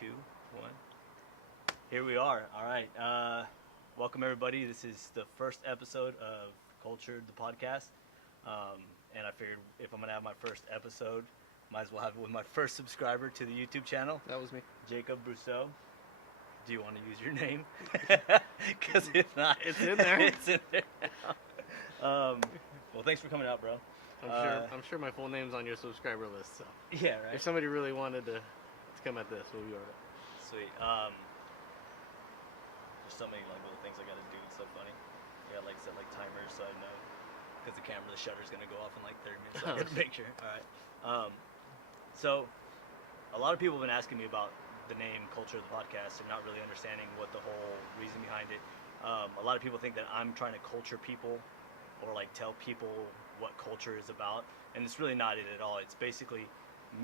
2, 1. Here we are. All right. Welcome, everybody. This is the first episode of Cultured, the podcast. And I figured if I'm going to have my first episode, might as well have it with my first subscriber to the YouTube channel. That was me. Jacob Brosseau. Do you want to use your name? Because if not, It's in there. It's in there now. Well, thanks for coming out, bro. I'm sure my full name's on your subscriber list. So Yeah, right. if somebody really wanted to come at this, we'll be alright. Sweet. There's so many like little things I gotta do. It's so funny. I gotta like set like timers so I know, because the shutter's gonna go off in like 30 minutes. So I gotta make sure. All right. So a lot of people have been asking me about the name Culture of the Podcast and not really understanding what the whole reason behind it. A lot of people think that I'm trying to culture people or like tell people what culture is about, and it's really not it at all. It's basically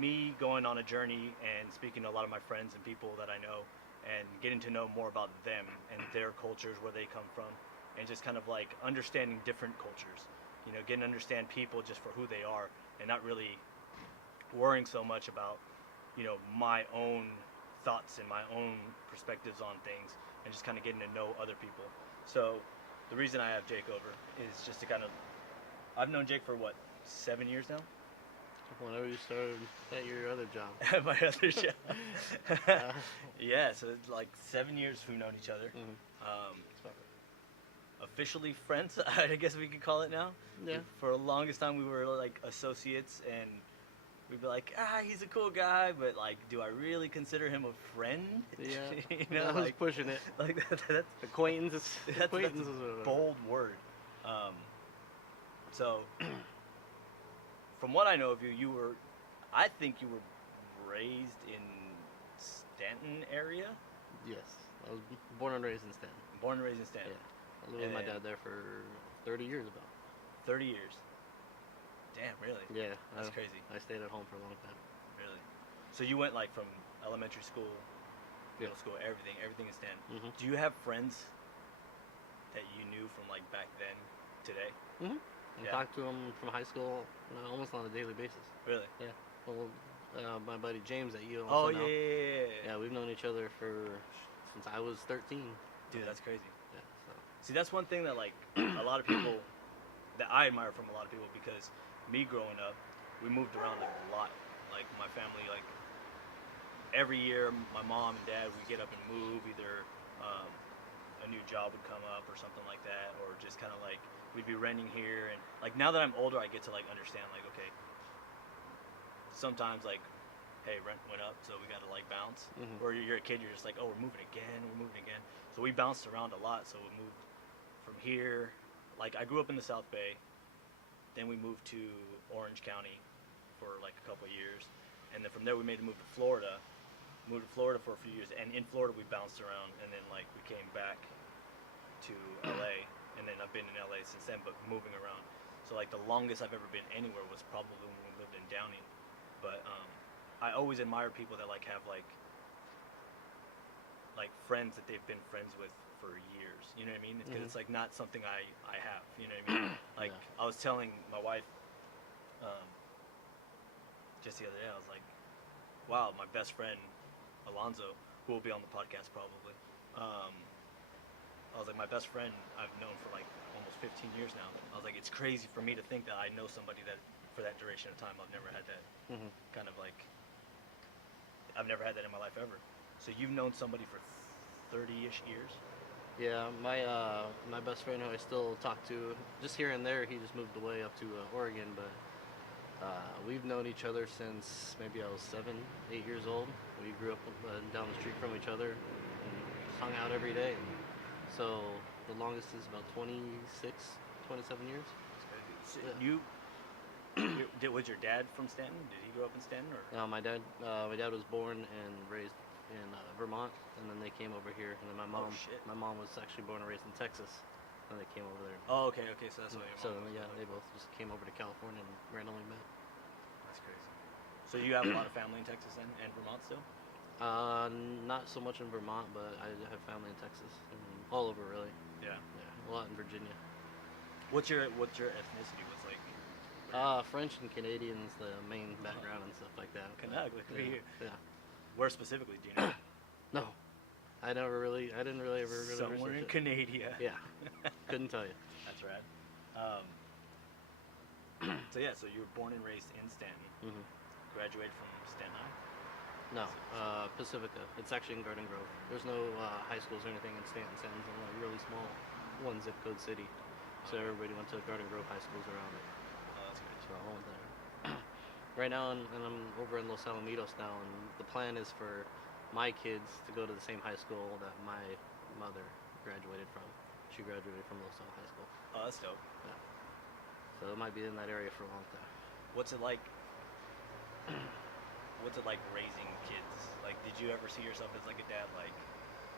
me going on a journey and speaking to a lot of my friends and people that I know and getting to know more about them and their cultures, where they come from, and just kind of like understanding different cultures, you know, getting to understand people just for who they are and not really worrying so much about, you know, my own thoughts and my own perspectives on things, and just kind of getting to know other people. So the reason I have Jake over is just to kind of, I've known Jake for what, 7 years now? Whenever you started at your other job. At my other job. Yeah, so it's like 7 years we've known each other. Officially friends, I guess we could call it now. Yeah. For the longest time we were like associates, and we'd be like, he's a cool guy, but like, do I really consider him a friend? Yeah. You know, I was like, pushing it. Like that's Acquaintances. that's a Acquaintances. bold word. So, from what I know of you, I think you were raised in Stanton area? Yes. I was born and raised in Stanton. Born and raised in Stanton. Yeah. I lived with my dad there for 30 years about. 30 years. Damn, really? Yeah. That's crazy. I stayed at home for a long time. Really? So you went like from elementary school, middle Yeah. school, everything in Stanton. Mm-hmm. Do you have friends that you knew from like back then, today? Mm-hmm. I Yeah. talk to him from high school almost on a daily basis. Really? Yeah. Well, my buddy James that you Oh, also know. yeah. Yeah, we've known each other since I was 13. Dude, that's crazy. Yeah. So. See, that's one thing that like a lot of people, that I admire from a lot of people, because me growing up, we moved around like a lot. Like my family, like every year, my mom and dad would get up and move. Either a new job would come up or something like that, or just kind of like we'd be renting here. And like now that I'm older, I get to like understand like, okay, sometimes like, hey, rent went up, so we got to like bounce. Mhm. Or you're a kid, you're just like, oh, we're moving again. So we bounced around a lot. So we moved from here. Like I grew up in the South Bay, then we moved to Orange County for like a couple of years, and then from there we made a move to Florida. Moved to Florida for a few years, and in Florida we bounced around, and then like we came back to LA, and then I've been in LA since then, but moving around. So like the longest I've ever been anywhere was probably when we lived in Downey. But I always admire people that like have like friends that they've been friends with for years. You know what I mean? Because it's like not something I have. You know what I mean? Like I was telling my wife just the other day, I was like, wow, my best friend Alonzo, who will be on the podcast probably. I was like, my best friend I've known for like almost 15 years now. I was like, it's crazy for me to think that I know somebody that for that duration of time. I've never had that kind of like, I've never had that in my life ever. So you've known somebody for 30-ish years? Yeah, my best friend who I still talk to, just here and there, he just moved away up to Oregon, but we've known each other since maybe I was 7, 8 years old. We grew up down the street from each other and hung out every day. And so the longest is about 27 years. That's crazy. So Yeah. was your dad from Stanton? Did he grow up in Stanton? Or? My dad was born and raised in Vermont, and then they came over here. And then my mom was actually born and raised in Texas, and they came over there. Oh, okay, so that's why your So mom was yeah, from they both just came over to California and randomly met. That's crazy. So you have a lot of family in Texas then, and Vermont still? Not so much in Vermont, but I have family in Texas and all over really. Yeah. Yeah, a lot in Virginia. What's your ethnicity? What's like? French and Canadian's the main background and stuff like that. Canuck, look at you. Yeah. Where specifically, do you know? No, I didn't really Somewhere in research it. Canada. Yeah, couldn't tell you. That's rad. So yeah, so you were born and raised in Stanton. Hmm. Graduated from Stanton High. No, Pacifica. It's actually in Garden Grove. There's no high schools or anything in Stanton. Stanton's a really small, one zip code city. So everybody went to Garden Grove high schools around it. Oh, that's good. So I went there. Right now, and I'm over in Los Alamitos now, and the plan is for my kids to go to the same high school that my mother graduated from. She graduated from Los Al High School. Oh, that's dope. Yeah. So it might be in that area for a long time. What's it like? What's it like raising kids? Like, did you ever see yourself as like a dad? Like,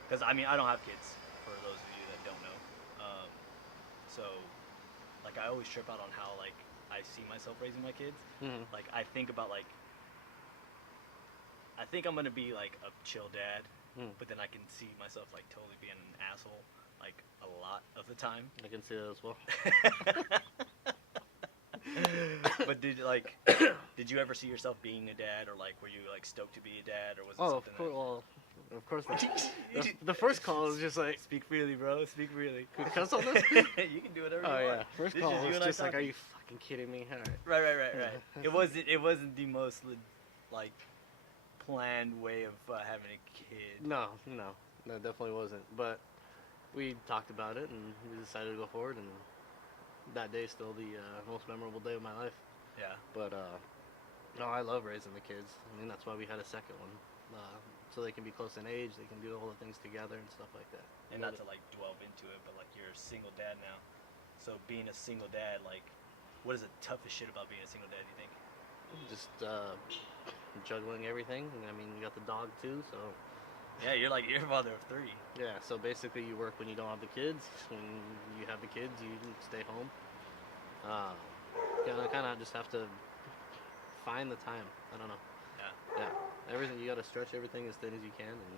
because I mean, I don't have kids. For those of you that don't know, so like I always trip out on how like I see myself raising my kids. Mm-hmm. Like I think about like I think I'm gonna be like a chill dad, but then I can see myself like totally being an asshole like a lot of the time. I can see that as well. But did you ever see yourself being a dad, or like were you like stoked to be a dad, or was it Oh, something of course. Well, of course not. that... The first call was just like, Speak freely, bro. Speak freely. "Can we cuss on this?" You can do whatever Oh you yeah. want. First This call is you was and I just like, "Are talking. you fucking kidding me?" All right. Right. It wasn't the most like planned way of having a kid. No, definitely wasn't. But we talked about it and we decided to go forward. And that day is still the most memorable day of my life. Yeah. But no, I love raising the kids. I mean, that's why we had a second one, so they can be close in age. They can do all the things together and stuff like that. And not to like delve into it, but like you're a single dad now. So being a single dad, like, what is the toughest shit about being a single dad? You think? Just juggling everything. I mean, you got the dog too, so Yeah, you're a father of 3. yeah. So basically, you work when you don't have the kids. When you have the kids, you stay home. Kind of just have to find the time. I don't know. Yeah. Yeah. Everything, you got to stretch everything as thin as you can and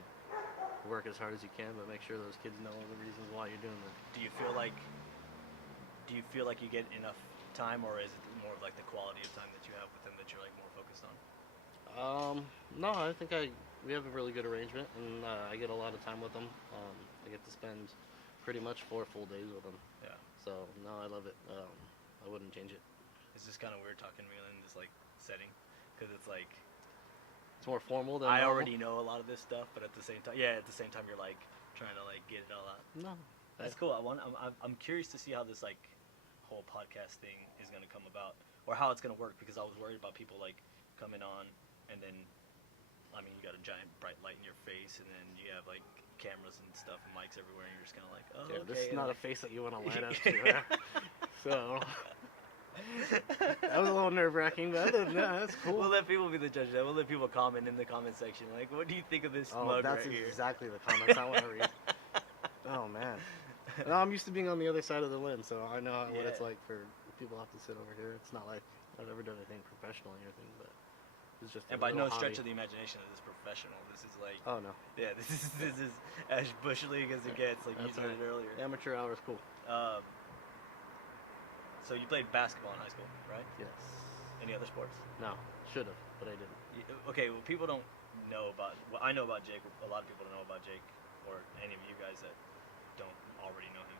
work as hard as you can, but make sure those kids know all the reasons why you're doing that. Do you feel like you get enough time, or is it more of like the quality of time that you have with them that you're like more focused on? No, I think we have a really good arrangement, and I get a lot of time with them. I get to spend pretty much 4 full days with them. Yeah. So no, I love it. I wouldn't change it. It's just kind of weird talking to me in this like setting, because it's like It's more formal than I normal. already know a lot of this stuff, but at the same time, you're like trying to like get it all out. No. That's cool. I'm curious to see how this like whole podcast thing is gonna come about, or how it's gonna work, because I was worried about people like coming on and then, I mean, you got a giant bright light in your face, and then you have like cameras and stuff and mics everywhere, and you're just kind of like, oh, Yeah, okay. this is and not a like- face that you want to light up to. Huh? So that was a little nerve-wracking, but other than that, that's cool. We'll let people be the judge of that. We'll let people comment in the comment section, like, what do you think of this mug that's right here? exactly the comments I want to read. Oh man. No, I'm used to being on the other side of the lens, so I know what it's Yeah. like for people to have to sit over here. It's not like I've ever done anything professional or anything, but it's just. And a by no little stretch hobby. of the imagination is this professional. This is like, Oh no. yeah, this is as bush league as it gets. Like you That's said it right. earlier. Amateur hour is cool. So you played basketball in high school, right? Yes. Any other sports? No, should have, but I didn't. Okay, well, people don't know about. Well, I know about Jake. A lot of people don't know about Jake, or any of you guys that don't already know him.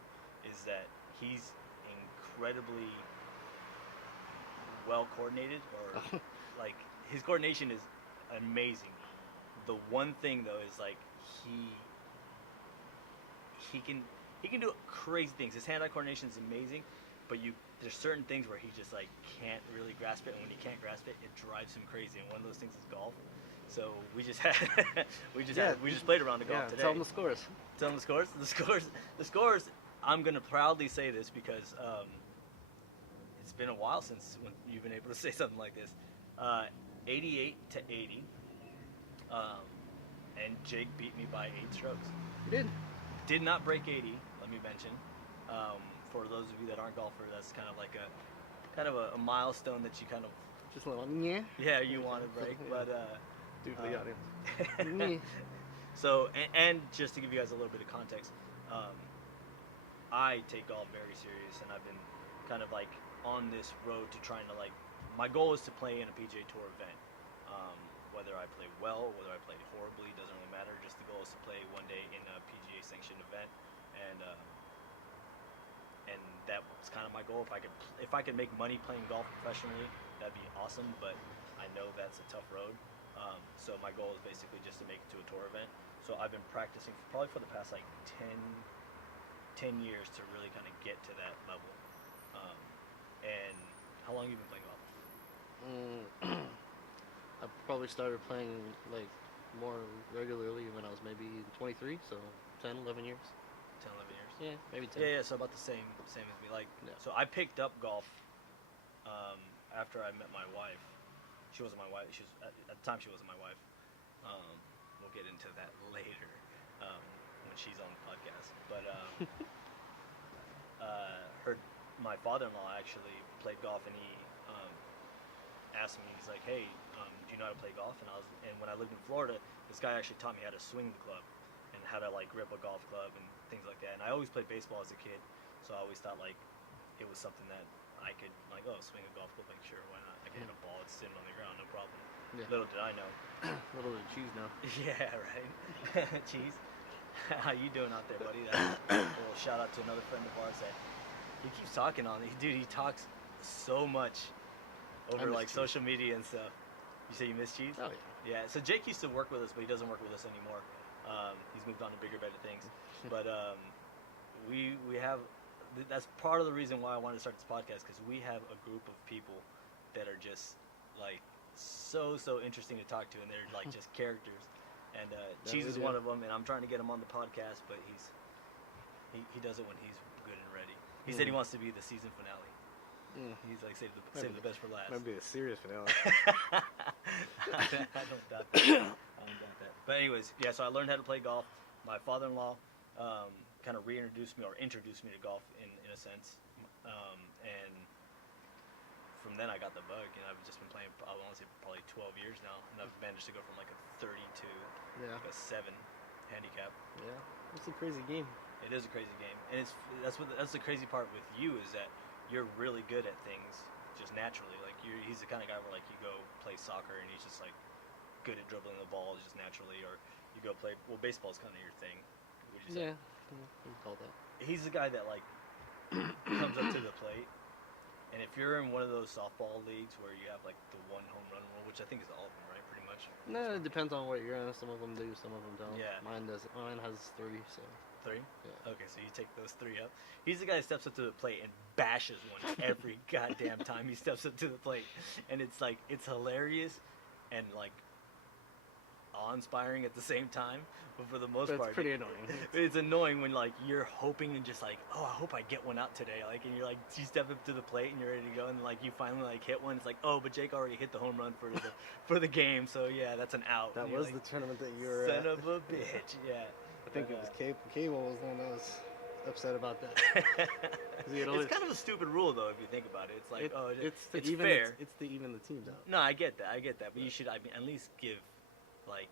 Is that he's incredibly well coordinated, or like his coordination is amazing. The one thing though is like he can do crazy things. His hand-eye coordination is amazing, but there's certain things where he just like can't really grasp it, and when he can't grasp it, it drives him crazy. And one of those things is golf. So we just had we just played around the golf today. Tell them the scores. Tell them the scores. The scores. I'm gonna proudly say this because it's been a while since when you've been able to say something like this. 88 to 80. And Jake beat me by 8 strokes. You did. Did not break 80. Let me mention. For those of you that aren't golfers, that's kind of like a milestone that you kind of Just a little yeah. you want to break, but Do for the audience. so and just to give you guys a little bit of context, I take golf very serious, and I've been kind of like on this road to trying to like, my goal is to play in a PGA Tour event. Whether I play well, whether I play horribly, doesn't really matter. Just the goal is to sanctioned event, and that's kind of my goal. If I could make money playing golf professionally, that'd be awesome. But I know that's a tough road. So my goal is basically just to make it to a tour event. So I've been practicing probably for the past like 10 years to really kind of get to that level. And how long have you been playing golf? I probably started playing like more regularly when I was maybe 23, so 10, 11 years. 10, 11 years. Yeah, maybe 10. Yeah. So about the same as me. Like, Yeah. so I picked up golf after I met my wife. She wasn't my wife. She was at the time. She wasn't my wife. We'll get into that later when she's on the podcast. But my father-in-law actually played golf, and he asked me. He's like, "Hey, do you know how to play golf?" And when I lived in Florida, this guy actually taught me how to swing the club and how to like grip a golf club and things like that. And I always played baseball as a kid, so I always thought like it was something that I could like, swing a golf club, like sure, why not? I can hit a ball, it's sitting on the ground, no problem. Yeah. Little did I know. Little bit of cheese now. Yeah, right. Cheese. How you doing out there, buddy? A little shout out to another friend of ours that he keeps talking on. Dude, he talks so much over like Cheese. social media and stuff. You say you miss Cheese? Oh yeah. Yeah. So Jake used to work with us, but he doesn't work with us anymore. He's moved on to bigger, better things. But we have. That's part of the reason why I wanted to start this podcast, because we have a group of people that are just like so interesting to talk to, and they're like just characters. And Cheese is one of them, and I'm trying to get him on the podcast, but he does it when he's good and ready. He said he wants to be the season finale. He's like save the best for last. Might be a serious finale. I don't doubt that. But anyways, yeah. So I learned how to play golf. My father-in-law kind of introduced me to golf in a sense, and from then I got the bug, and I've just been playing. I want to say probably 12 years now, and I've managed to go from like a 30 to like a 7 handicap. Yeah, it's a crazy game. It is a crazy game, and that's the crazy part with you, is that you're really good at things just naturally. Like he's the kind of guy where like you go play soccer and he's just like good at dribbling the ball just naturally, or you go play. Well, baseball's kind of your thing. Would you say? Yeah, you can call that. He's the guy that like comes up to the plate, and if you're in one of those softball leagues where you have like the one home run rule, which I think is all of them, right? Pretty much. No, it depends on what you're in. Some of them do, some of them don't. Yeah. Mine doesn't. Mine has 3, so. 3? Yeah. Okay, so you take those 3 up. He's the guy that steps up to the plate and bashes one every goddamn time he steps up to the plate, and it's like it's hilarious, and like awe-inspiring at the same time. But for the most part, it's pretty annoying. It's annoying when like you're hoping and just like, I hope I get one out today. Like, and you're like, you step up to the plate and you're ready to go, and like you finally like hit one. It's like, but Jake already hit the home run for the game, so yeah, that's an out. That was the tournament that you were son at. of a bitch. Yeah. I think it was Cable was the one that was upset about that. It's kind of a stupid rule, though, if you think about it. It's like, it's even, fair. It's to even the teams out. No, I get that. But you should, at least give, like,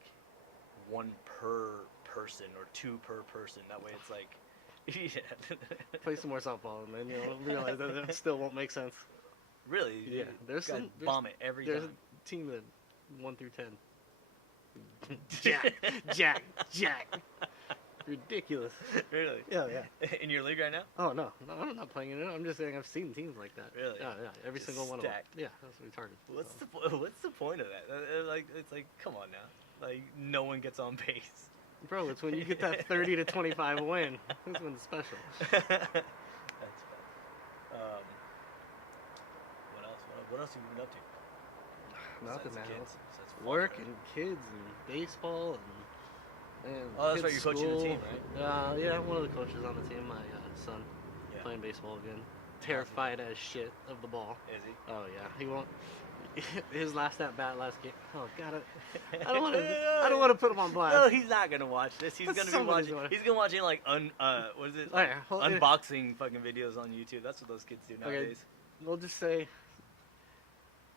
1 per person or 2 per person. That way it's like, yeah. Play some more softball, and then you'll realize that it still won't make sense. Really? Yeah. There's bomb it every There's time. a team that 1 through 10. Jack. Ridiculous. Really? Yeah. In your league right now? Oh no, I'm not playing it. I'm just saying I've seen teams like that. Really? Yeah. Every Just single one of them. stacked. Yeah, that's retarded. What's the point of that? Like, it's like, come on now. Like, no one gets on base. Bro, it's when you get that 30 to 25 win. That's when it's special. That's fun. What else? What else have you been up to? Nothing, Besides man. kids? Besides Work football, and kids and baseball and that's right. kids' You're coaching the school. team, right? Yeah, I'm one of the coaches on the team. My son Yeah. playing baseball again. Terrified as shit of the ball. Is he? Oh yeah, he won't. His last at bat last game. Oh god, I don't want to put him on blast. No, he's not gonna watch this. He's But gonna be somebody's watching. gonna. He's gonna watching like what is it? Oh, yeah, well, unboxing fucking videos on YouTube. That's what those kids do nowadays. We'll just say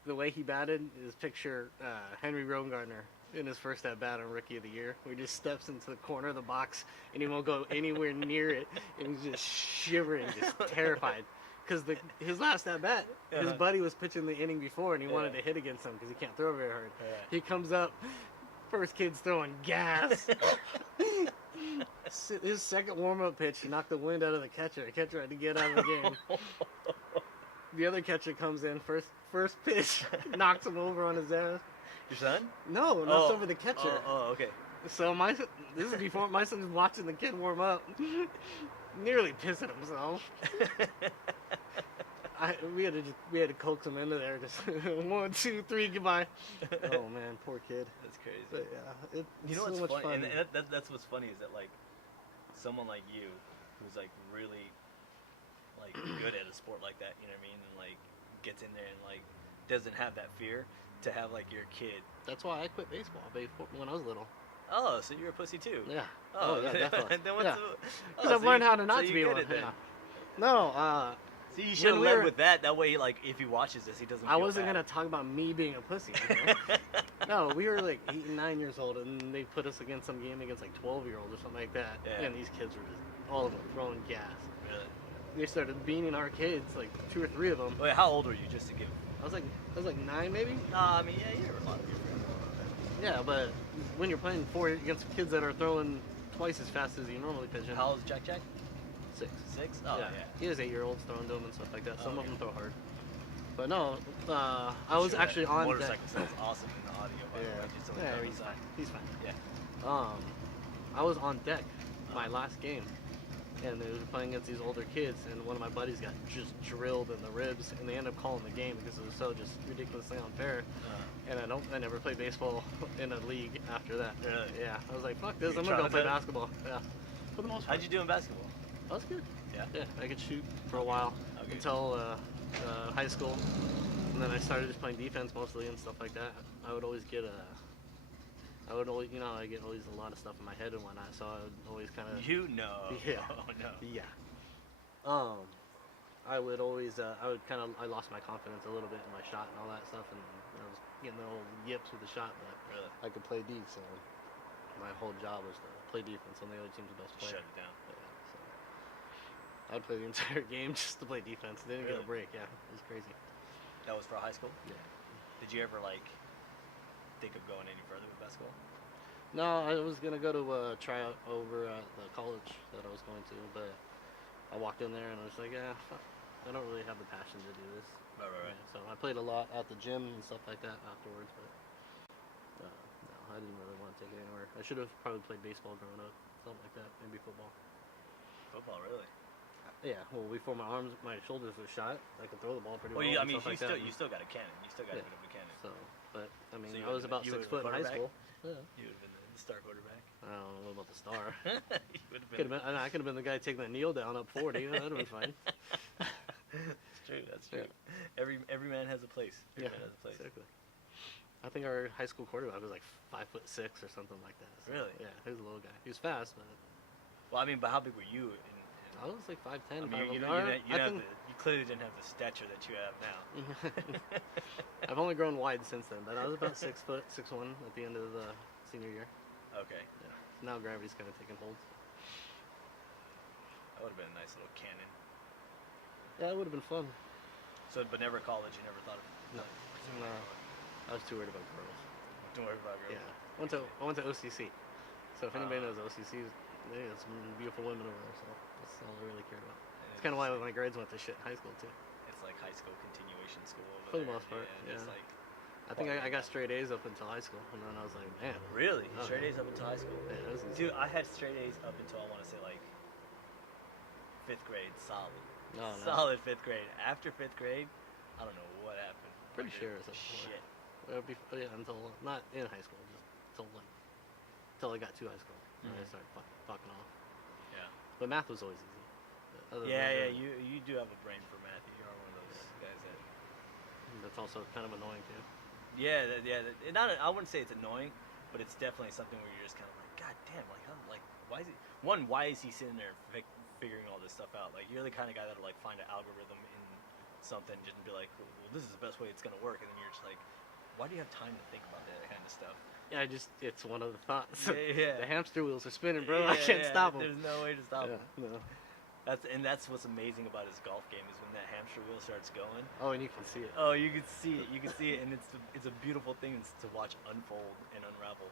the way he batted is picture Henry Rowengartner in his first at bat on Rookie of the Year. Where he just steps into the corner of the box and he won't go anywhere near it, and he's just shivering, just terrified. Because his last at bat, his buddy was pitching the inning before, and he wanted to hit against him because he can't throw very hard. Yeah. He comes up, first kid's throwing gas. His second warm-up pitch, he knocked the wind out of the catcher. The catcher had to get out of the game. The other catcher comes in, first pitch, knocks him over on his ass. Your son? No, knocks over the catcher. Okay. So this is before my son's watching the kid warm up. Nearly pissing himself. We had to coax him into there. Just 1, 2, 3, goodbye. Oh man, poor kid. That's crazy. But yeah, you know so what's much funny? fun. And that's what's funny is that like someone like you, who's like really like good at a sport like that, you know what I mean, and like gets in there and like doesn't have that fear to have like your kid. That's why I quit baseball when I was little. Oh, so you're a pussy too? Yeah. Oh, yeah, definitely. Then what's Because I've learned how to not to be good one. at that. Yeah. No, See, you should have led with that. That way, like, if he watches this, he doesn't. I wasn't gonna talk about me being a pussy. You know? No, we were like 8 and 9 years old, and they put us against some game against like 12-year-olds or something like that. Yeah. And these kids were just all of them throwing gas. Really? They started beaning our kids, like 2 or 3 of them. Wait, how old were you? Just to give. I was like 9 maybe. I mean, yeah, you were a lot of your friends. Yeah, but when you're playing 4 against kids that are throwing twice as fast as you normally pitch in. How old is Jack? 6. 6? Oh, yeah. He has 8-year-olds throwing to him and stuff like that. Some of okay. them throw hard. But no, I was actually on motorcycle deck. sounds awesome in the audio. By the way. Just on the He's side. fine. He's fine. Yeah. I was on deck my last game, and they were playing against these older kids, and one of my buddies got just drilled in the ribs, and they ended up calling the game because it was so just ridiculously unfair. And I never played baseball in a league after that. Really? Yeah, I was like, fuck this, You I'm gonna go play traumatized? basketball. Yeah, for the most part. How'd you do in basketball? I was good. Yeah. Yeah, I could shoot for a while Okay. until high school, and then I started just playing defense mostly and stuff like that. I would always get I get always a lot of stuff in my head and whatnot, so I would always kind of. Yeah. Oh no. Yeah. I would always, I lost my confidence a little bit in my shot and all that stuff, and I was getting the old yips with the shot, but Really? I could play D, so my whole job was to play defense on the other team's best player. Shut it down. Yeah, so I'd play the entire game just to play defense. Didn't get a break. Yeah, it was crazy. That was for high school? Yeah. Did you ever like think of going any further with basketball? No, I was gonna go to try out over at the college that I was going to, but I walked in there and I was like, yeah, fuck, I don't really have the passion to do this. Right. Yeah, so I played a lot at the gym and stuff like that afterwards, but no, I didn't really want to take it anywhere. I should have probably played baseball growing up, something like that, maybe football. Football, really? Yeah, well, before my shoulders were shot, I could throw the ball pretty well. I and mean, stuff like that. you still got a cannon. You still got a bit of a cannon. So, but I mean, So I was about you 6 were foot in high quarterback? school. Yeah. You would have been the star quarterback. I don't know about the star. You would have been. I could have been the guy taking that kneel down up 40. That'd have been fine. That's true. That's true. Yeah. Every man has a place. Every man has a place. Exactly. I think our high school quarterback was like 5'6" or something like that. So, Really? Yeah, he was a little guy. He was fast, but Well, I mean, but how big were you? I was like 5'10". I mean, you clearly didn't have the stature that you have now. I've only grown wide since then, but I was about 6'1" at the end of the senior year. Okay. Yeah. Now gravity's kind of taking hold. That would have been a nice little cannon. Yeah, it would have been fun. So, but never college. You never thought of. No. I was too worried about girls. Don't worry about girls. Yeah. I went to OCC. So if anybody knows OCC, they got some beautiful women over there. So that's all I really cared about. It's kind of why my grades went to shit in high school too. It's like high school continuation school over For the there. most part, Yeah. Just yeah. like. I think I got straight A's up until high school, and then I was like, man. Really? Oh, Straight yeah. A's up until high school? Yeah, it was easy. Dude, I had straight A's up until I want to say like 5th grade, solid. No. Solid 5th grade. After 5th grade, I don't know what happened. Pretty Like, sure it was up before. Shit. Until not in high school, just until I got to high school, and I started fucking off. Yeah. But math was always easy. Other than Yeah, that, you do have a brain for math. You are one of those guys that. That's also kind of annoying too. Yeah, I wouldn't say it's annoying, but it's definitely something where you're just kind of like, God damn, why is he? Why is he sitting there figuring all this stuff out? Like, you're the kind of guy that'll like find an algorithm in something just and be like, well, this is the best way it's gonna work, and then you're just like, why do you have time to think about that kind of stuff? Yeah, it's one of the thoughts. Yeah. The hamster wheels are spinning, bro. I can't stop them. There's no way to stop them. No. That's what's amazing about his golf game is when that hamster wheel starts going. Oh, and you can see it. Oh, you can see it. You can see it, and it's a beautiful thing to watch unfold and unravel.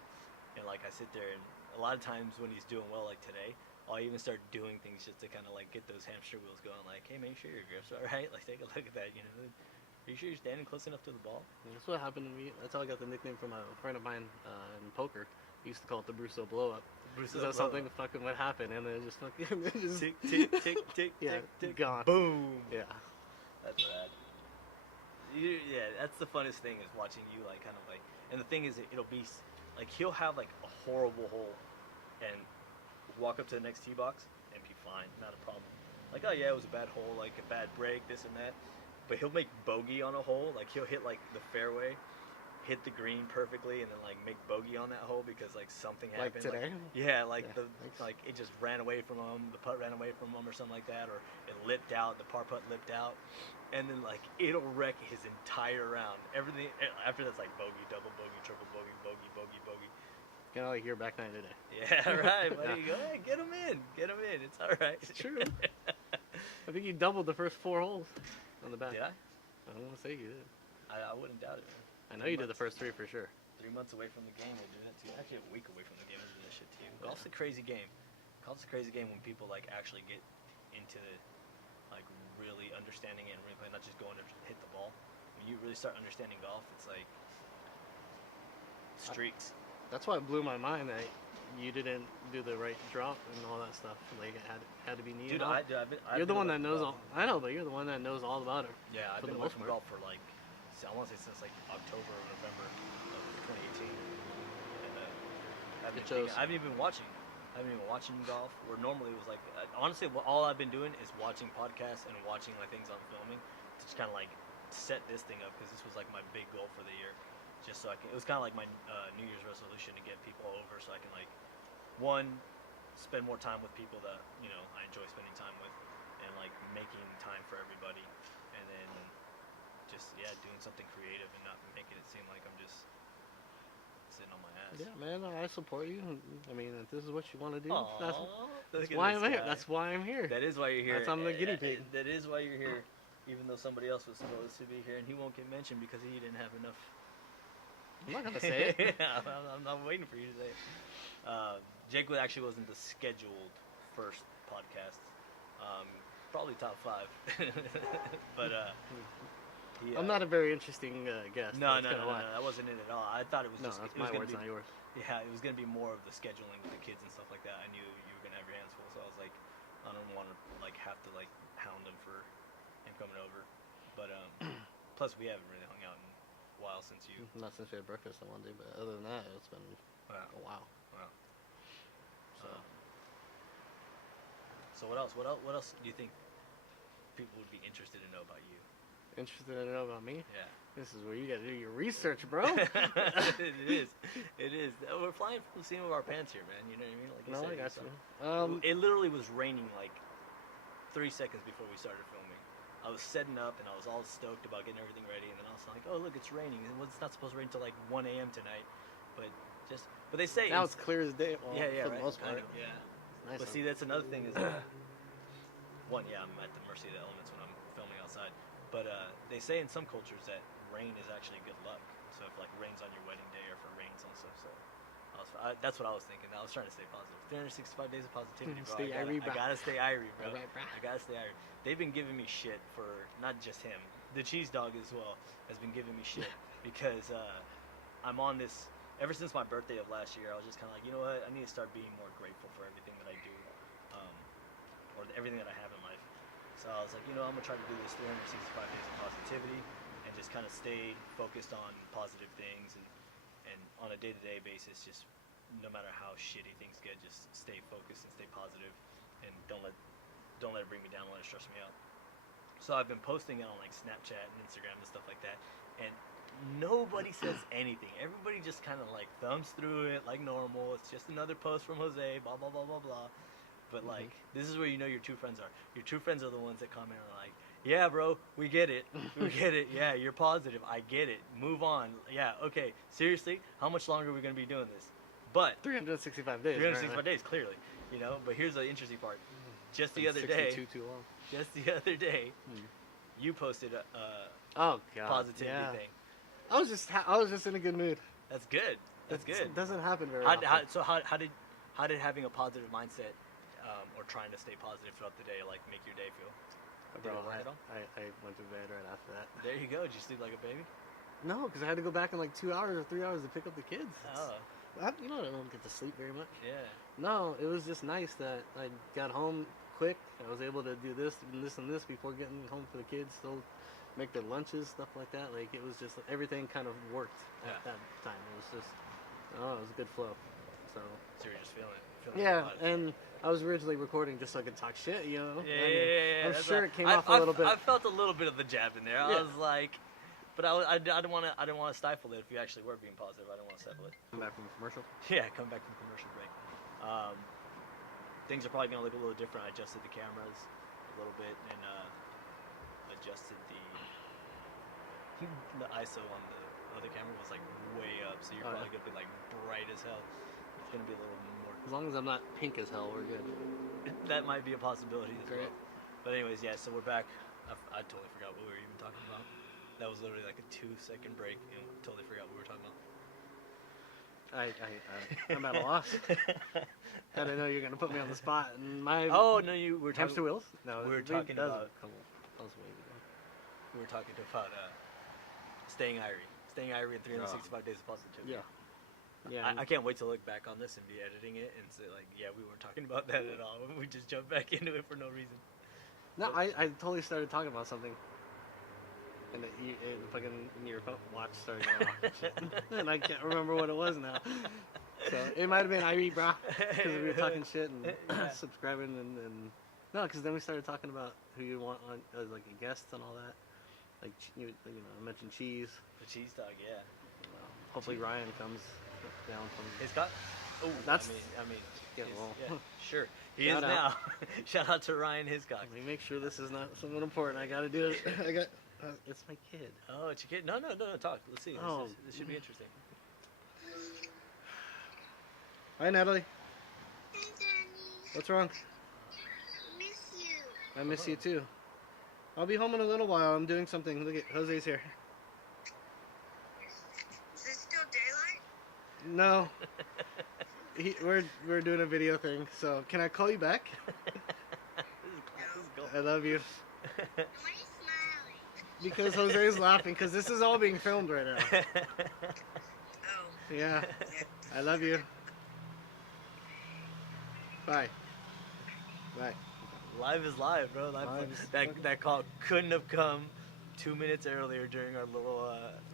And like I sit there and a lot of times when he's doing well, like today, I'll even start doing things just to kind of like get those hamster wheels going. Like, hey, make sure your grip's all right. Like, take a look at that. You know, are you sure you're standing close enough to the ball? That's what happened to me. That's how I got the nickname from a friend of mine in poker. He used to call it the Brosseau blow up. Brosseau So something fucking would happen, and then it just fucking just tick tick tick tick yeah, tick tick. gone. Boom. Yeah. That's rad. Yeah, that's the funnest thing is watching you like kind of like. And the thing is, it'll be like he'll have like a horrible hole, and walk up to the next tee box and be fine, not a problem. Like, oh yeah, it was a bad hole, like a bad break, this and that. But he'll make bogey on a hole, like he'll hit like the fairway, hit the green perfectly, and then like make bogey on that hole because like something happened. Like today? Like it just ran away from him, the putt ran away from him or something like that, or it lipped out, the par putt lipped out, and then like it'll wreck his entire round. Everything after that's like bogey, double bogey, triple bogey, bogey, bogey, bogey. Kind of like your back nine today. Yeah, right, buddy. Go ahead, get him in. It's all right. It's true. I think you doubled the first 4 holes on the back. Did I? I don't want to say you did. I wouldn't doubt it, man. I know you did the first 3 for sure. 3 months away from the game, we're doing it too. Actually, a week away from the game, we're doing this shit too. Golf's a crazy game. Golf's a crazy game when people like actually get into the, like really understanding it and really playing, not just going to hit the ball. When you really start understanding golf, it's like streaks. That's why it blew my mind that you didn't do the right drop and all that stuff. Like it had to be neat. Dude, you're the one that knows all. I know, but you're the one that knows all about it. Yeah, I've been watching golf for like, I want to say since like October or November of 2018. And I haven't even been watching. I haven't even watching golf. Where normally it was like, honestly, all I've been doing is watching podcasts and watching like things I'm filming to just kind of like set this thing up because this was like my big goal for the year. Just so I can, it was kind of like my New Year's resolution to get people over so I can like, one, spend more time with people that, you know, I enjoy spending time with and like making time for everybody and then just, yeah, doing something creative and not making it seem like I'm just sitting on my ass. Yeah, man, I support you. I mean, if this is what you want to do, Aww, that's why I'm here. That's why I'm here. That is why you're here. I'm the guinea pig. That is why you're here, even though somebody else was supposed to be here and he won't get mentioned because he didn't have enough. I'm not gonna say it. Yeah, I'm not waiting for you to say it. Jake actually wasn't the scheduled first podcast. Probably top 5. But I'm not a very interesting guest. No, that wasn't it at all. I thought it was just. No, that's my words, not yours. Yeah, it was gonna be more of the scheduling with the kids and stuff like that. I knew you were gonna have your hands full, so I was like, I don't want to like have to like hound him for him coming over. But plus we haven't really hung out in a while since you. Not since we had breakfast on Monday, but other than that, it's been a while. Wow. So what else? What else do you think people would be interested to know about you? Interested to know about me? Yeah. This is where you got to do your research, bro. It is. We're flying from the seam of our pants here, man. You know what I mean? Like no, I got you. It literally was raining like 3 seconds before we started filming. I was setting up and I was all stoked about getting everything ready, and then I was like, "Oh, look, it's raining. It's not supposed to rain until like 1 a.m. tonight." But they say now it's clear as day. Well, yeah, for the right? most part. Yeah. Nice. But see, that's another thing is that one, yeah, I'm at the mercy of the elements when I'm filming outside. But they say in some cultures that rain is actually good luck. So if like rains on your wedding day or if it rains on stuff, so that's what I was thinking. I was trying to stay positive. 365 days of positivity, bro. I gotta stay irie, bro. I gotta stay irie. They've been giving me shit for not just him. The cheese dog as well has been giving me shit because I'm on this. Ever since my birthday of last year, I was just kind of like, you know what? I need to start being more grateful for everything that I do, or everything that I have in life. So I was like, you know, I'm gonna try to do this 365 days of positivity and just kind of stay focused on positive things and on a day-to-day basis, just no matter how shitty things get, just stay focused and stay positive and don't let it bring me down, don't let it stress me out. So I've been posting it on like Snapchat and Instagram and stuff like that, and nobody says anything. Everybody just kind of like thumbs through it like normal. It's just another post from Jose, blah blah blah blah blah. But like, this is where you know your true friends are. Your true friends are the ones that comment and are like, yeah, bro, we get it. We get it. Yeah, you're positive. I get it. Move on. Yeah, okay. Seriously, how much longer are we going to be doing this? But 365 days. 365 days, clearly. You know, but here's the interesting part. Just the other day. Too long. Just the other day, you posted a positivity thing. I was just in a good mood. That's good. That's good. It doesn't happen very often. How How did having a positive mindset or trying to stay positive throughout the day like make your day feel? Did Bro, it work at all? I went to bed right after that. There you go. Did you sleep like a baby? No, because I had to go back in like 2 hours or 3 hours to pick up the kids. Oh, I don't get to sleep very much. yeah. No, it was just nice that I got home quick. I was able to do this and this and this before getting home for the kids. Still make their lunches, stuff like that. Like it was just everything kind of worked at Yeah. that time. It was just, it was a good flow. So So you're just feeling yeah, good vibes. and I was originally recording just so I could talk shit, you know. Yeah, I mean, I'm that's sure right. it came off a little bit. I felt a little bit of the jab in there. I Yeah. was like, but I didn't want to stifle it. If you actually were being positive, I didn't want to stifle it. Come back from the commercial. Yeah, coming back from commercial break. Things are probably gonna look a little different. I adjusted the cameras a little bit and adjusted the ISO on the other camera was like way up, so you're Oh, probably yeah. gonna be like bright as hell. It's gonna be a little more. As long as I'm not pink as hell, we're good. That might be a possibility as Great. well. But anyways, yeah. So we're back. I totally forgot what we were even talking about. That was literally like a 2-second break, and totally forgot what we were talking about. I'm at a loss. I didn't know you were gonna put me on the spot. And my Oh no, you were hamster talking. wheels. No, we were that talking was about- a couple. That was way ago. We were talking about staying Irie in 365 days of positivity. Yeah. Yeah. I can't wait to look back on this and be editing it and say like, yeah, we weren't talking about that at all. We just jumped back into it for no reason. No, I totally started talking about something. And it fucking your watch started going off and shit. And I can't remember what it was now. So it might have been Irie, brah. Because we were talking shit and Yeah. subscribing and no, because then we started talking about who you want on as like a guest and all that. Like you know, I mentioned cheese. The cheese dog, yeah. Hopefully Ryan comes down from. His got. Oh, That's- I mean, Yeah, he's- well. yeah, sure. He Shout is out. now. Shout out to Ryan Hiscock. Let me make sure this is not something important. I gotta do it. I got. It's my kid. Oh, it's your kid. No, talk. Let's see. Oh. This should be interesting. Hi, Natalie. Hey, Danny. What's wrong? Miss you. I miss you too. I'll be home in a little while. I'm doing something. Look at Jose's here. Is it still daylight? No. We're doing a video thing. So can I call you back? This is gold. I love you. Why are you smiling? Because Jose is laughing because this is all being filmed right now. Oh. Yeah. I love you. Bye. Bye. Live is live, bro. Live is that fucking- that call couldn't have come 2 minutes earlier during our little.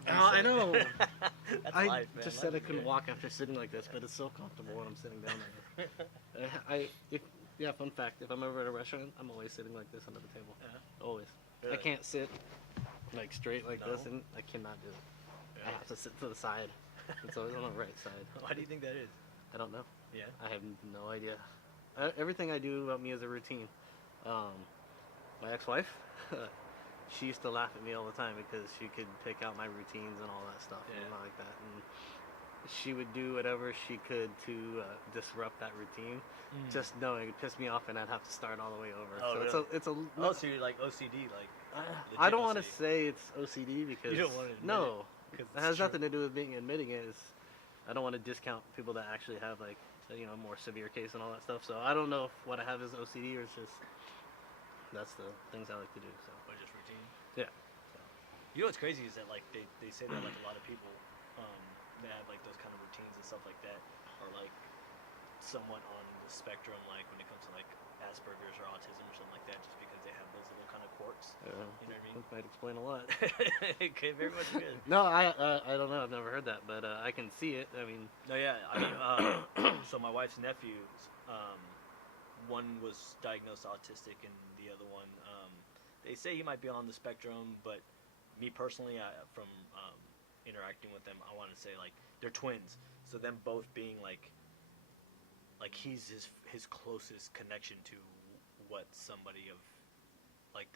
I know. That's I life, man. just Life said I is couldn't good. walk after sitting like this, but it's so comfortable when I'm sitting down there. Fun fact, if I'm ever at a restaurant, I'm always sitting like this under the table. Yeah. Always. Really? I can't sit like straight like this, No? and I cannot do it. I Really? have to sit to the side. It's always on the right side. Why do you think that is? I don't know. Yeah. I have no idea. Everything I do about me is a routine. My ex-wife, she used to laugh at me all the time because she could pick out my routines and all that stuff and Yeah. all like that. And she would do whatever she could to disrupt that routine, just knowing it pissed me off, and I'd have to start all the way over. Oh, so really? it's a Oh, so you're like OCD, like. I don't legit want to OCD. say it's OCD because You don't wanna admit no, it, 'cause it it's has true. nothing to do with being admitting it. It's, I don't want to discount people that actually have like more severe case and all that stuff. So I don't know if what I have is OCD or it's just that's the things I like to do. So Or just routine. yeah, You know what's crazy is that like they say that like a lot of people that have like those kind of routines and stuff like that are like somewhat on the spectrum, like when it comes to like Asperger's or autism or something like that, just because they have those little kind of quirks. You know what I mean? that might explain a lot. Okay, very much good. No, I don't know. I've never heard that, but I can see it. I mean, No, yeah. I mean, so my wife's nephews, one was diagnosed autistic, and the other one, they say he might be on the spectrum. But me personally, from interacting with them, I want to say like they're twins. So them both being like he's his closest connection to what somebody of like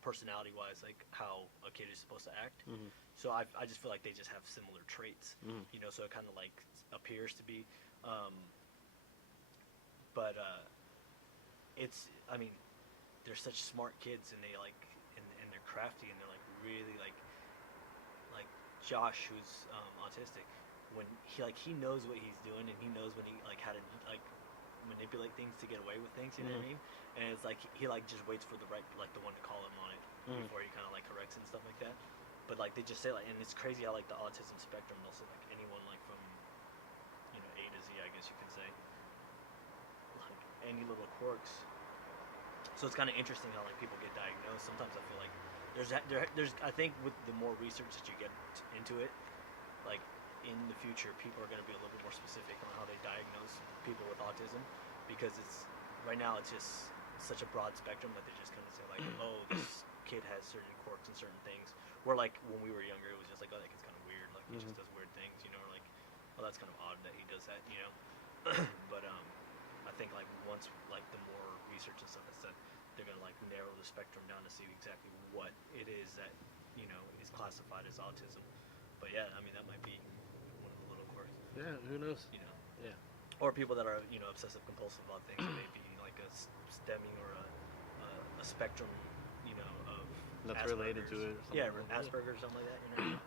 personality wise, like how a kid is supposed to act. Mhm. So I just feel like they just have similar traits. Mhm. You know, so it kind of like appears to be. But it's, I mean, they're such smart kids, and they like, and they're crafty, and they're like really like Josh, who's autistic. When he knows what he's doing, and he knows when he like how to like manipulate things to get away with things. You know what I mean? And it's like he like just waits for the right like the one to call him on it before he kind of like corrects and stuff like that. But like they just say like, and it's crazy how like the autism spectrum, they'll say like anyone like from A to Z, I guess you can say, like any little quirks. So it's kind of interesting how like people get diagnosed. Sometimes I feel like there's I think with the more research that you get into it, like in the future, people are going to be a little bit more specific on how they diagnose people with autism, because it's right now it's just such a broad spectrum that they just kind of say like, oh, this kid has certain quirks and certain things. Where like when we were younger, it was just like, oh, that kid's kind of weird, like he just does weird things, or like, oh, that's kind of odd that he does that, But I think like once like the more research and stuff is done, they're gonna like narrow the spectrum down to see exactly what it is that is classified as autism. But yeah, I mean that might be one of the little quirks. Yeah, who knows? Yeah. Or people that are obsessive compulsive about things. It may be like a stemming or a spectrum, of that's Asperger's. related to it. Or something Yeah, like that. Asperger's or something like that.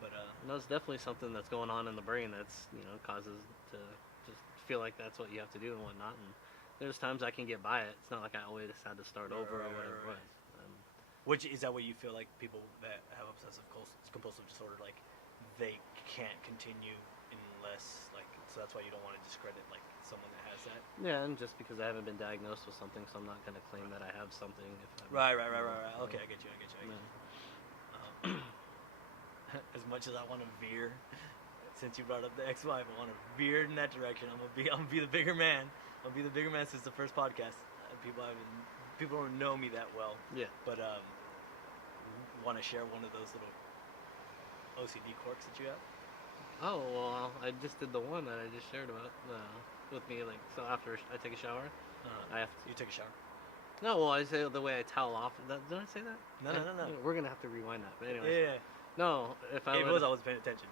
But no, it's definitely something that's going on in the brain that's causes to just feel like that's what you have to do and whatnot. And there's times I can get by it. It's not like I always had to start over or whatever it was. which is that what you feel like people that have obsessive compulsive disorder, like they can't continue unless like, so that's why you don't want to discredit like someone that has that. Yeah, and just because I haven't been diagnosed with something, so I'm not going to claim that I have something. If I'm, Right. Okay, I get you. Yeah. As much as I want to veer, since you brought up the ex-wife, I want to veer in that direction. I'm gonna be the bigger man. I'll be the bigger man since the first podcast. People don't know me that well. Yeah. But want to share one of those little OCD quirks that you have? Oh, well, I just did the one that I just shared about with me. Like, so after I take a shower, I have to. You take a shower? No, well, I say the way I towel off. Did I say that? No. We're gonna have to rewind that. But anyway. Yeah. No, if I It would. was, I was paying attention.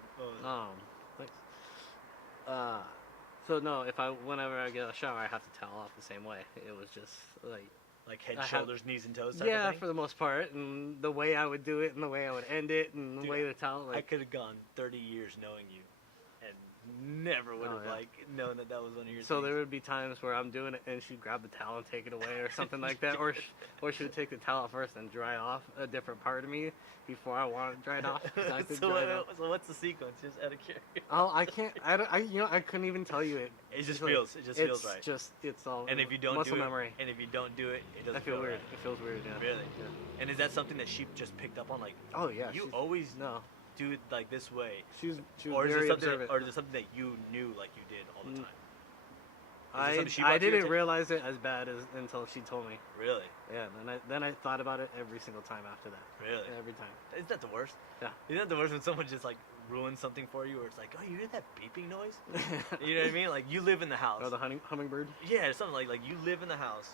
Thanks. So no, whenever I get a shower, I have to towel off the same way. It was just Like head, I have- shoulders, knees, and toes type yeah, of thing? for the most part, and the way I would do it, and the way I would end it, and the Dude, way the towel. I could have gone 30 years knowing you and never would have known that was one of your So things. there would be times where I'm doing it, and she'd grab the towel and take it away, or something like that, or she would take the towel first and dry off a different part of me before I want it dried off. I could so, dry it off. so what's the sequence? Just out of curiosity. Oh, I can't. I couldn't even tell you it. It just Like, feels. It just feels right. It's all. And if you don't muscle do it, memory. and if you don't do it, it doesn't I feel feel weird. right. It feels weird. Yeah. Really? Yeah. And is that something that she just picked up on? Like, Oh yeah. you she's- always no. do it like this way, She was or is very it something? observant. Or is it something that you knew like you did all the Mm. time? Is it something she I brought to your didn't attention? realize it as bad as until she told me. Really? Yeah. Then I thought about it every single time after that. Really? Every time. Isn't that the worst? Yeah. Isn't that the worst when someone just like ruins something for you, or it's like, oh, you hear that beeping noise? You know what I mean? Like you live in the house. Or the hummingbird. Yeah, something like you live in the house,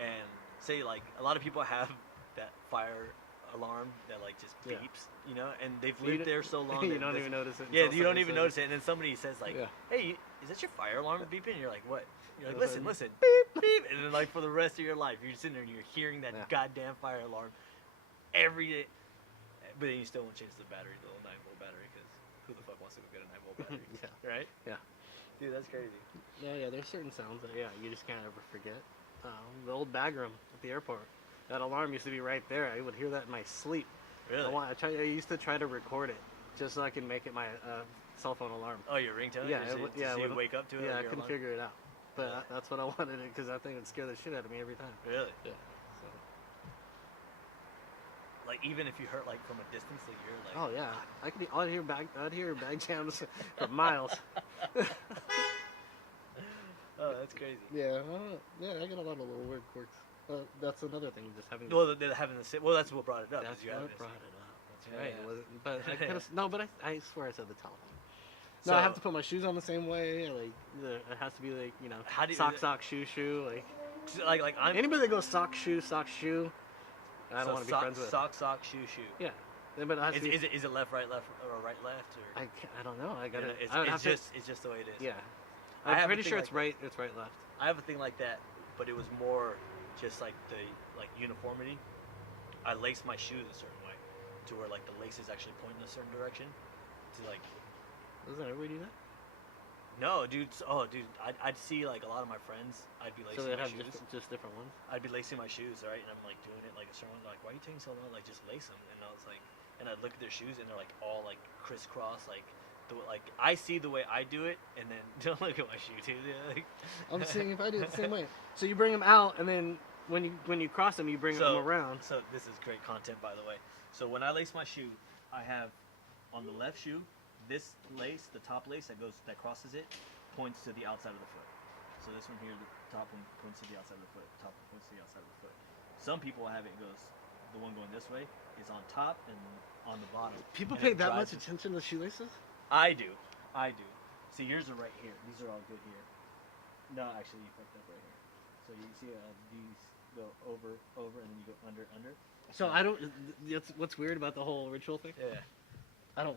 and say like a lot of people have that fire alarm that like just Yeah. beeps, and they've You lived don't- there so long. you that don't this- even notice it. Yeah, until you don't somebody even says notice it, and then somebody says like, Yeah. "Hey, is that your fire alarm beeping?" And you're like, "What?" You're like, Yeah, "Listen, that's listen, beep, beep," and then like for the rest of your life, you're sitting there and you're hearing that Yeah. goddamn fire alarm every day. But then you still won't change the battery, the little 9-volt battery, because who the fuck wants to go get a 9-volt battery? Yeah. Right? Yeah. Dude, that's crazy. Yeah. There's certain sounds that you just can't ever forget. The old bag room at the airport. That alarm used to be right there. I would hear that in my sleep. Really? I used to try to record it just so I can make it my cell phone alarm. Oh, your ringtone? Yeah, Just yeah, so you with- wake up to it? Yeah, I like your couldn't alarm? figure it out. But Yeah. that's what I wanted it because I think it would scare the shit out of me every time. Really? Yeah. Like even if you heard like from a distance, like you're like. Oh yeah, I'd hear bag jams for miles. Oh, that's crazy. Yeah, I get a lot of little weird quirks. That's another thing, just having. Well, they're having the same. Well, that's what brought it up. That's is you what having brought this- it up. That's Yeah, right. yeah. It wasn't, but I could have. No, but I swear I said the telephone. So, No, I have to put my shoes on the same way. Like it has to be like How do you- sock, shoe, like like I'm. anybody that goes sock, shoe. I don't so want to be sock, friends with. sock, shoe. Yeah, but it has to be, Is it left, right, or right, left, or? I don't know. I gotta. it's I would have to- it's just the way it is. Yeah, I have I'm a pretty thing sure like it's right. It's right, left. I have a thing like that, but it was more just like the uniformity. I lace my shoes a certain way, to where like the laces actually point in a certain direction, to like. Doesn't everybody do that? No, dude. Dude, I'd see like a lot of my friends. I'd be So lacing they my have shoes. just different ones. I'd be lacing my shoes, right? And I'm like doing it like a certain one. Like, why are you taking so long? Like, just lace them. And I was like, and I'd look at their shoes, and they're like all like crisscross, like like I see the way I do it, and then don't look at my shoe too. Like, I'm saying if I did it the same way. So you bring them out, and then when you cross them, you bring them around. So this is great content, by the way. So when I lace my shoe, I have on the left shoe this lace, the top lace that crosses it, points to the outside of the foot. So this one here, the top one points to the outside of the foot. The top one points to the outside of the foot. Some people have it goes, the one going this way is on top and on the bottom. People and pay that drives much attention to shoelaces? I do. See, yours are right here. These are all good here. No, actually, you fucked up right here. So you see these go over, and then you go under. So I don't. What's weird about the whole ritual thing? Yeah. I don't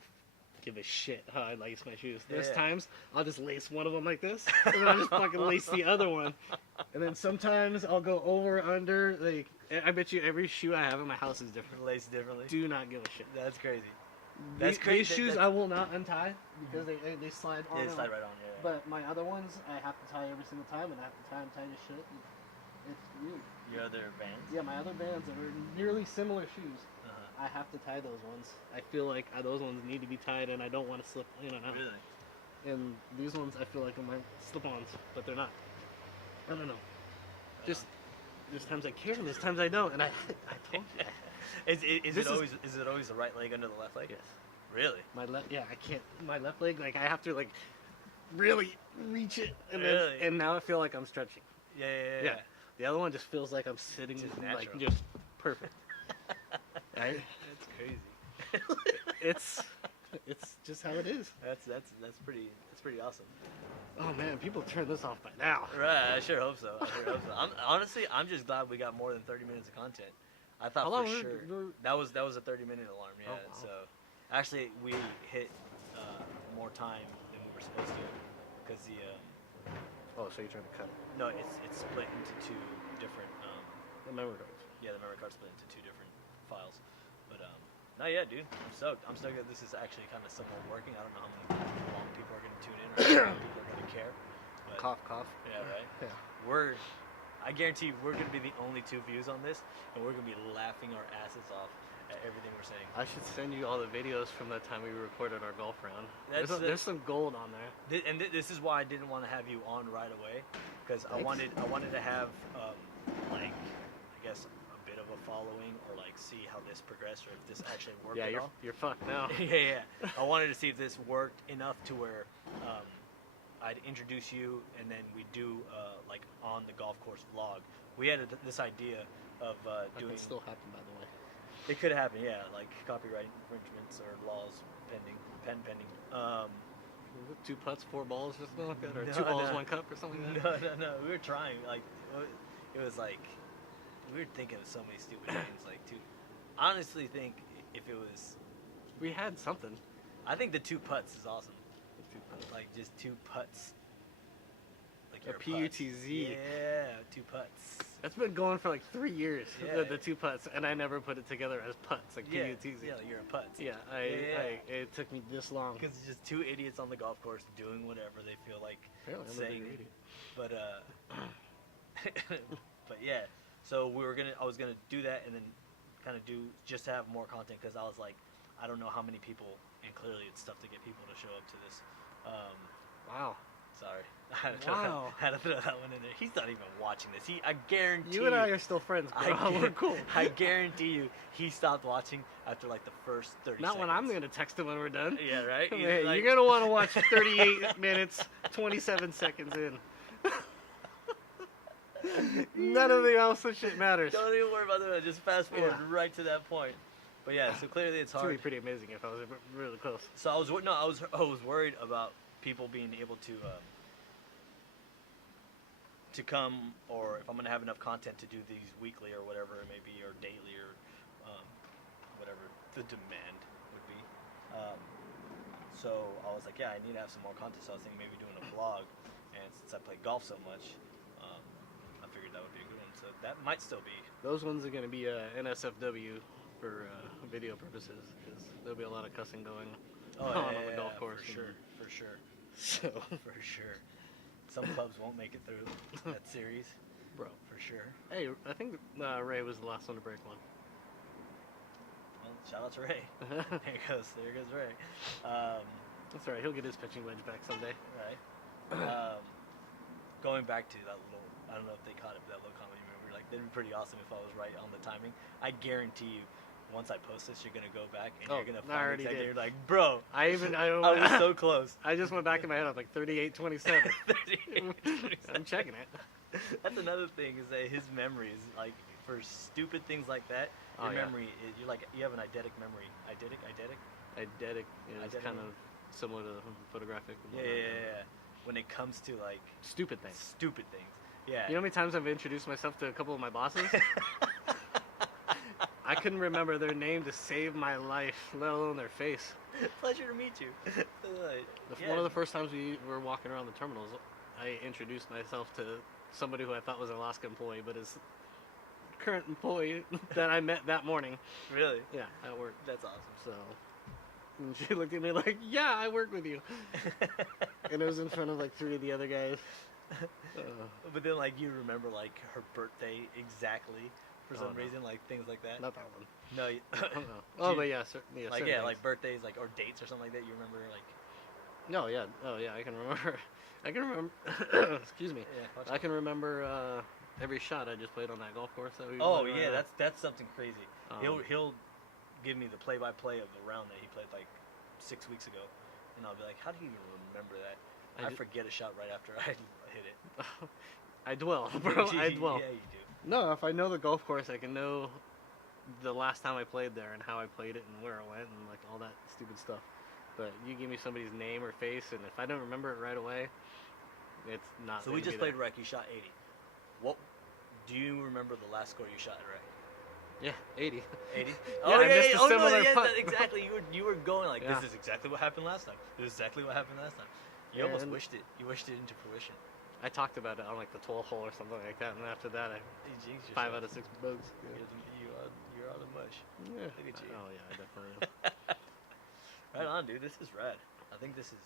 give a shit how I lace my shoes. There's Yeah. times I'll just lace one of them like this, and then I'll just fucking lace the other one. And then sometimes I'll go over, under. Like, I bet you every shoe I have in my house is different. Laced differently. Do not give a shit. That's crazy. That's These crazy. shoes I will not untie because they slide on. Yeah, and slide off. right on. Yeah. But my other ones, I have to tie every single time, and I have to tie them tight as shit. It's weird. Your other bands. Yeah, my other bands that are nearly similar shoes, Uh-huh. I have to tie those ones. I feel like those ones need to be tied, and I don't want to slip in and out. Really? And these ones, I feel like are my slip-ons, but they're not. I don't know. Just there's times I care, and there's times I don't, and I told you. Is This it always the right leg under the left leg? Yes. Really? My left, yeah, I can't. My left leg, like I have to like really reach it, and Really? and now I feel like I'm stretching. Yeah. The other one just feels like I'm sitting, Just like natural. just perfect. Right? That's crazy. It's just how it is. That's pretty awesome. Oh man, people turn this off by now. Right, I sure hope so. Honestly, I'm just glad we got more than 30 minutes of content. I thought How long for were- sure were- that was a 30-minute alarm. Yeah. Oh, wow. So actually, we hit more time than we were supposed to because Oh, so you're trying to cut it? no, it's split into two different. The memory cards. Yeah, the memory card split into two different files. But no, yeah, dude, I'm stoked. I'm stoked that this is actually kind of somewhat working. I don't know how long people are going to tune in or how many people are going to care. But, Cough, cough. Yeah, right. Yeah. I guarantee we're going to be the only two views on this, and we're going to be laughing our asses off at everything we're saying. I should send you all the videos from the time we recorded our golf round. That's There's some gold on there. This is why I didn't want to have you on right away, because I Thanks. wanted to have like I guess a bit of a following, or like see how this progressed, or if this actually worked Yeah, at you're all. you're fucked now. yeah. I wanted to see if this worked enough to where I'd introduce you, and then we do like on the golf course vlog. We had this idea of That doing. can still happen, by the way. It could happen, yeah, like copyright infringements or laws pending. Was it 2 putts, 4 balls, or something like that, or No, 2 balls, no. 1 cup, or something like that. No. We were trying. Like, it was like we were thinking of so many stupid names. Like, to honestly think if it was, We had something. I think the 2 putts is awesome. Like just 2 putts. Like A your putts. PUTZ. Yeah, 2 putts. That's been going for like 3 years. Yeah. The 2 putts, and I never put it together as putts, like Yeah, PUTZ. yeah, like you're a putts. Yeah, it took me this long. Because it's just 2 idiots on the golf course doing whatever they feel like Apparently, I'm a saying. bigger idiot. But but yeah. So I was gonna do that, and then kind of do just to have more content, because I was like, I don't know how many people, and clearly it's tough to get people to show up to this. Wow. Sorry, I had to, Wow. had to throw that one in there. He's not even watching this. I guarantee You and I are still friends, bro. We're cool. I guarantee you, he stopped watching after like the first 30 Not seconds. when I'm going to text him when we're done. Yeah, right? He's Hey, like- you're going to want to watch 38 minutes, 27 seconds in. None of the else of shit matters. Don't even worry about that. Just fast forward Yeah. right to that point. But yeah, so clearly it's It's going to hard. be pretty amazing if I was really close. So I was worried about people being able to come, or if I'm gonna have enough content to do these weekly or whatever it may be, or daily, or whatever the demand would be. So I was like, yeah, I need to have some more content. So I was thinking maybe doing a vlog, and since I play golf so much, I figured that would be a good one. So that might still be. Those ones are going to be NSFW for video purposes, because there'll be a lot of cussing going on the golf course. for sure. So, For sure. Some clubs won't make it through that series. bro. For sure. Hey, I think Ray was the last one to break one. Well, shout out to Ray. There goes Ray. That's alright. He'll get his pitching wedge back someday. Right. Going back to that little, I don't know if they caught it, but that little comedy movie. Like, it'd be pretty awesome if I was right on the timing. I guarantee you, once I post this, you're gonna go back and you're gonna I find already exactly. did. You're like, bro, I was so close. I just went back in my head. I was like 38-27. I'm checking it. That's another thing is that his memory is like for stupid things like that. Your memory is you have an eidetic memory. Eidetic. Eidetic is Eidetic. kind of similar to photographic. And Yeah. When it comes to like Stupid things. Yeah. You know how many times I've introduced myself to a couple of my bosses? I couldn't remember their name to save my life, let alone their face. Pleasure to meet you. One of the first times we were walking around the terminals, I introduced myself to somebody who I thought was an Alaska employee, but is current employee that I met that morning. Really? Yeah, at work. That's awesome. So, and she looked at me like, "Yeah, I work with you," and it was in front of like 3 of the other guys. But then, like, you remember like her birthday exactly for some no. reason, like things like that. Not that one. No. Oh, but yeah, yeah. Like certain like things. birthdays, like or dates or something like that. You remember like. No, yeah. Oh, yeah. I can remember. Excuse me. Yeah, watch I out. can remember every shot I just played on that golf course that we. Oh went yeah, around. that's something crazy. Um, He'll give me the play-by-play of the round that he played like 6 weeks ago, and I'll be like, how do you even remember that? I forget a shot right after I hit it. I dwell, bro. I dwell. Yeah, you do. No, if I know the golf course, I can know the last time I played there and how I played it and where I went and like all that stupid stuff. But you give me somebody's name or face, and if I don't remember it right away, it's not. So we just played rec. You shot 80. What? Do you remember the last score you shot at rec? Yeah, 80. 80. I missed a similar putt. Exactly. You were going like Yeah. this is exactly what happened last time. This is exactly what happened last time. You almost And- wished it. You wished it into fruition. I talked about it on like the 12th hole or something like that, and after that, You jinxed yourself. 5 out of 6 bugs. You're out of mush. Yeah. Look at you. Oh yeah, I definitely am. Right on, dude. This is rad. I think this is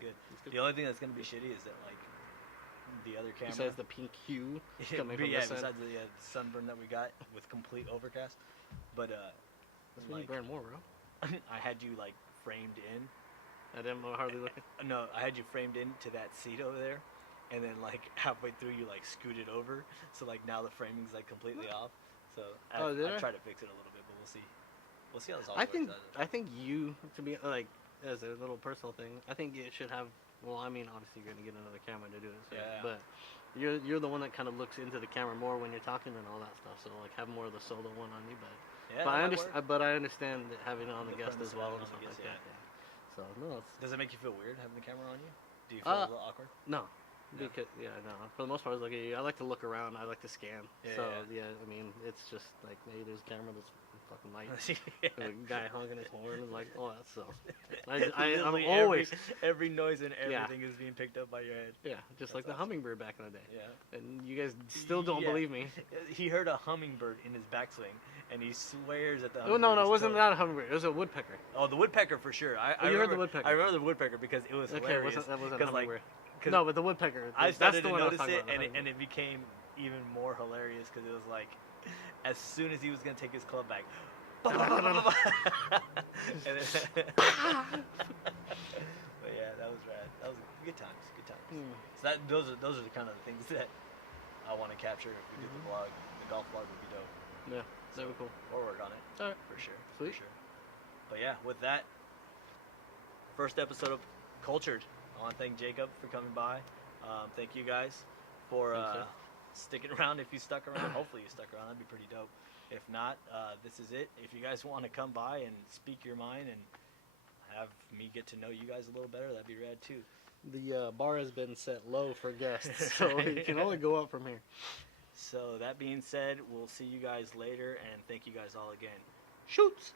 good. good. The only thing that's gonna be shitty is that like the other camera. Besides the pink hue coming from yeah, this end. besides the sunburn that we got with complete overcast, but That's when you like burn more, bro. I had you like framed in. I didn't hardly look at. No, I had you framed into that seat over there, and then like halfway through you like scooted over, so like now the framing's like completely off. So I tried to fix it a little bit, but we'll see. We'll see how this all works out. I think you, to be like, as a little personal thing, I think it should have. Well, I mean, obviously you're gonna get another camera to do it, so, Yeah. but you're the one that kind of looks into the camera more when you're talking and all that stuff. So like have more of the solo one on you, but Yeah, but that I might understand. work. But I understand that having it on the guest premise as of well having and it on stuff the like guest, that. Yeah. So no, it's Does it make you feel weird having the camera on you? Do you feel a little awkward? no. Yeah. Because no, for the most part, I like to look around. I like to scan. Yeah, so yeah. I mean, it's just like, hey, there's a camera that's fucking light. Yeah. There's a guy honking his horn and like, oh, that's so. I'm Literally always every noise and Yeah. everything is being picked up by your head. just like the awesome. hummingbird back in the day. Yeah. And you guys still don't Yeah. believe me. He heard a hummingbird in his backswing, and he swears at the. Oh no, hummingbird it is wasn't still- that a hummingbird. It was a woodpecker. Oh, the woodpecker for sure. I you heard remember, the woodpecker. I remember the woodpecker because it was Okay, hilarious. that wasn't a 'cause, like, hummingbird. 'cause No, but the woodpecker. I that's started the to one I was notice talking it, about. and it became even more hilarious because it was like, as soon as he was gonna take his club back. And then- but yeah, that was rad. That was good times. Good times. So those are the kind of things that I want to capture if we did the vlog. The golf vlog would be dope. Yeah, that would be cool. We'll work on it All right. for sure. Sweet. For sure. But yeah, with that, first episode of Cultured. I want to thank Jacob for coming by. Thank you guys for Thanks, sir. sticking around. If you stuck around, hopefully you stuck around. That'd be pretty dope. If not, this is it. If you guys want to come by and speak your mind and have me get to know you guys a little better, that'd be rad too. The bar has been set low for guests, so you can only go up from here. So that being said, we'll see you guys later, and thank you guys all again. Shoots.